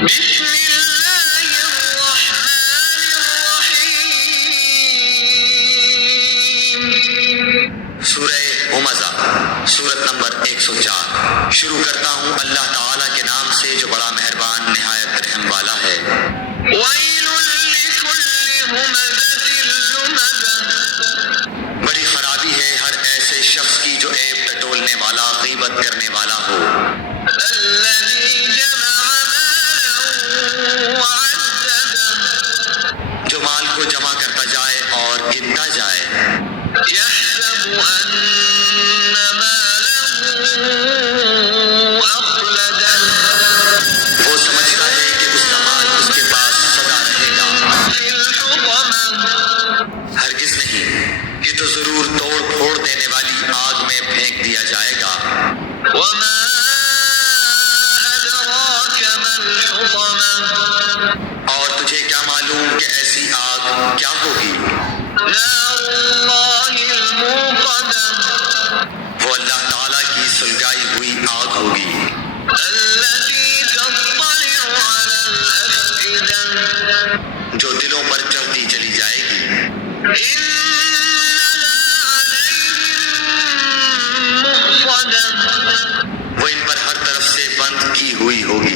بسم اللہ الرحمن الرحیم۔ سورہ ہمزہ سورت نمبر 104۔ شروع کرتا ہوں اللہ تعالیٰ کے نام سے جو بڑا مہربان نہایت رحم والا ہے۔ ویل لکل ہمزۃ لمزہ، بڑی خرابی ہے ہر ایسے شخص کی جو عیب ٹٹولنے والا، غیبت کرنے والا ہو۔ الذی جمع مالا وعددہ، جو مال کو جمع کرتا جائے اور گنتا جائے۔ یحسب ان مالہ اخلدہ، وہ سمجھتا ہے کہ اس کا مال اس کے پاس سدا رہے گا۔ فی الحطمہ، ہرگز نہیں، یہ تو ضرور توڑ پھوڑ دینے والی آگ میں پھینک دیا جائے گا۔ وما ادراک ما الحطمہ، اور تجھے کیا معلوم کہ ایسی آگ کیا ہوگی؟ نار اللہ الموقدہ، وہ اللہ تعالیٰ کی سلگائی ہوئی آگ ہوگی۔ التی تطلع علی الافئدہ، جو دلوں پر چڑھتی چلی جائے گی۔ انہا علیہم مؤصدہ، وہ ان پر ہر طرف سے بند کی ہوئی ہوگی۔